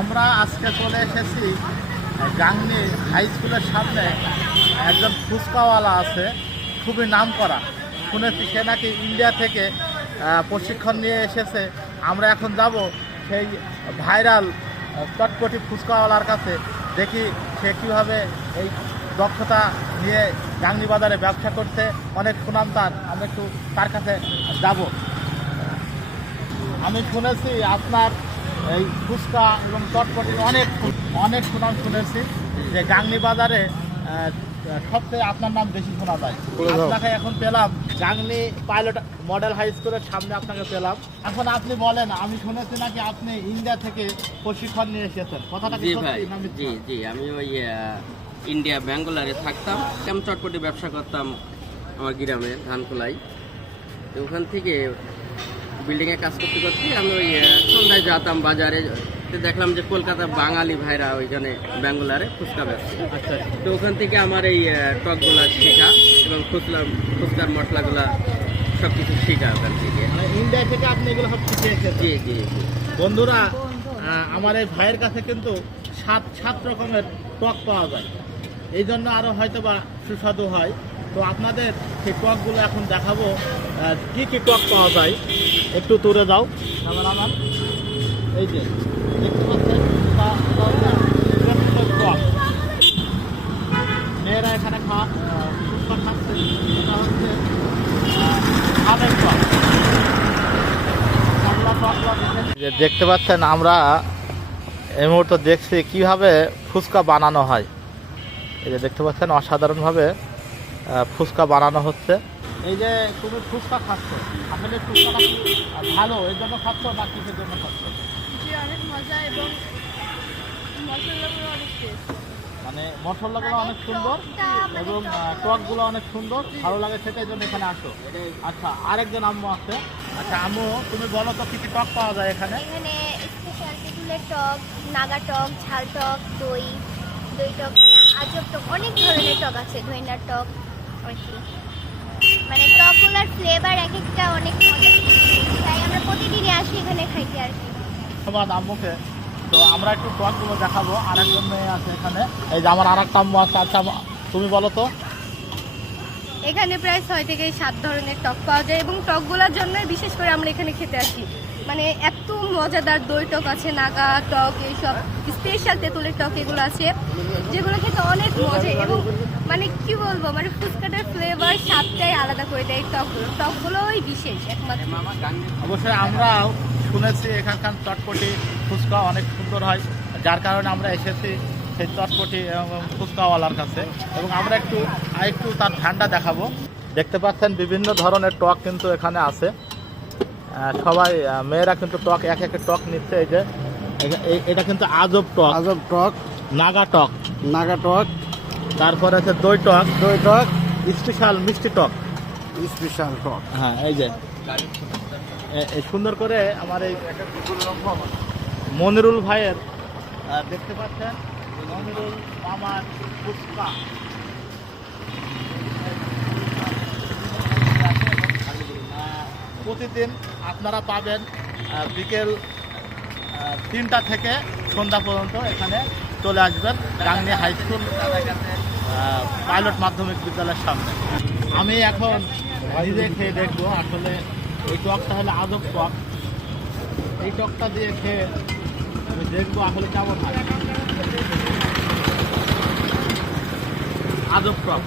আমরা আজকে চলে এসেছি গাংনি হাই স্কুলের সামনে। একজন ফুচকাওয়ালা আছে, খুবই নাম করা। শুনেছি সে নাকি ইন্ডিয়া থেকে প্রশিক্ষণ নিয়ে এসেছে। আমরা এখন যাব সেই ভাইরাল চটপটি ফুচকাওয়ালার কাছে। দেখি সে কীভাবে এই দক্ষতা নিয়ে গাংনি বাজারে ব্যবসা করতে অনেক সুনাম তার। আমরা একটু তার কাছে যাব। আমি শুনেছি আপনার এই ফুচকা এবং চটপটির অনেক অনেক সুনাম শুনেছি যে গাংনি বাজারে সবচেয়ে আপনার নাম বেশি শোনা যায়। আপনাকে এখন পেলাম গাংনি পাইলট মডেল হাই স্কুলের সামনে আপনাকে পেলাম। এখন আপনি বলেন আমি শুনেছি নাকি আপনি ইন্ডিয়া থেকে প্রশিক্ষণ নিয়ে এসেছেন। কথাটা কি জি সত্যি? জি জি আমি ওই ইন্ডিয়া ব্যাঙ্গালোরে থাকতাম। কেম চটপটি ব্যবসা করতাম আমার গ্রামে ধানখোলাই। তো ওখান থেকে বিল্ডিংয়ে কাজ করতে করতে আমি ওই সন্ধ্যায় যেতাম বাজারে। তো দেখলাম যে কলকাতা বাঙালি ভাইরা ওইখানে ব্যাঙ্গালোরে ফুচকা ব্যবসা আচ্ছা তো ওখান থেকে আমার এই টকগুলা শেখা এবং ফুচলা ফুচকার মশলাগুলা সব কিছু শেখা ওখান থেকে। মানে ইন্ডিয়া থেকে আপনি এগুলো সব শিখে জি জি বন্ধুরা আমার এই ভাইয়ের কাছে কিন্তু সাত সাত রকমের টক পাওয়া যায়। এই জন্য আরও হয়তো বা সুস্বাদু হয়। তো আপনাদের সেই টকগুলো এখন দেখাবো। কি কি টক পাওয়া যায়? একটু তুলে দাও। আমার আমার এই যে, দেখতে পাচ্ছেন? মেয়েরা এখানে খা খাচ্ছে। দেখতে পাচ্ছেন আমরা, এই মুহূর্তে দেখছি কীভাবে ফুচকা বানানো হয়। এই যে দেখতে পাচ্ছেন অসাধারণভাবে ফুচকা বানানো হচ্ছে। এই যে তুমি ফুচকা খাচ্ছ আসলে ফুচকাটা কি ভালো এর জন্য খাচ্ছ না কিসের জন্য খাচ্ছ? জি অনেক মজা এবং মানে মশলাগুলো অনেক সুন্দর এবং টকগুলো অনেক সুন্দর। ভালো লাগে সেটাই জন্য এখানে আসো। আচ্ছা আরেকজন আম্মু আছে। আচ্ছা আম্মু তুমি বলো তো কি কি টক পাওয়া যায় এখানে? এখানে স্পেশাল টক নাগা টক ঝাল টক দই। দই টক মানে আজব টক অনেক ধরনের টক আছে ধইনার টক মানে টকগুলোর ফ্লেভার এক একটা অনেক মজা তাই আমরা প্রতিদিনই আসি এখানে খাইতে আর কি। ধন্যবাদ আম্মুকে। তো আমরা একটু টকগুলো দেখাবো আরেকজন মেয়ে আছে এখানে। এই যে আমার আর একটা আম্মু আছে আচ্ছা তুমি বলো তো। এখানে প্রায় ছয় থেকে সাত ধরনের টক পাওয়া যায় এবং টকগুলোর জন্য বিশেষ করে আমরা এখানে খেতে আসি। মানে এত মজাদার দই টক আছে, নাগা টক এইসব স্পেশাল তেঁতুলের টক এগুলো আছে, যেগুলো খেতে অনেক মজা এবং মানে কি বলব মানে ফুচকাটার ফ্লেভার স্বাদটাই আলাদা করে দেয় টকগুলো। টকগুলোই বিশেষ, একমাত্র। অবশ্যই আমরাও শুনেছি এখানকার চটপটি ফুচকা অনেক সুন্দর হয়, যার কারণে আমরা এসেছি সেই চটপটি এবং ফুচকাওয়ালার কাছে। এবং আমরা একটু একটু তার ঠান্ডা দেখাবো। দেখতে পাচ্ছেন বিভিন্ন ধরনের টক কিন্তু এখানে আছে। সবাই মেয়েরা কিন্তু টক এক এক টক নিচ্ছে এই যে এটা কিন্তু আজব টক। আজব টক। নাগা টক। নাগা টক। তারপরে আছে দই টক। দই টক। স্পেশাল মিষ্টি টক। স্পেশাল টক। হ্যাঁ এই যে। সুন্দর করে আমার এই মনিরুল ভাইয়ের দেখতে পাচ্ছেন? মনিরুল মামার ফুচকা। প্রতিদিন আপনারা পাবেন বিকেল তিনটা থেকে সন্ধ্যা পর্যন্ত এখানে চলে আসবেন গাংনি হাই স্কুল পাইলট মাধ্যমিক বিদ্যালয়ের সামনে। আমি এখন নিজে খেয়ে দেখব, আসলে এই টকটা হলো আদব টক। এই টকটা দিয়ে খেয়ে আমি দেখব আসলে কেমন হয়। আদব টক।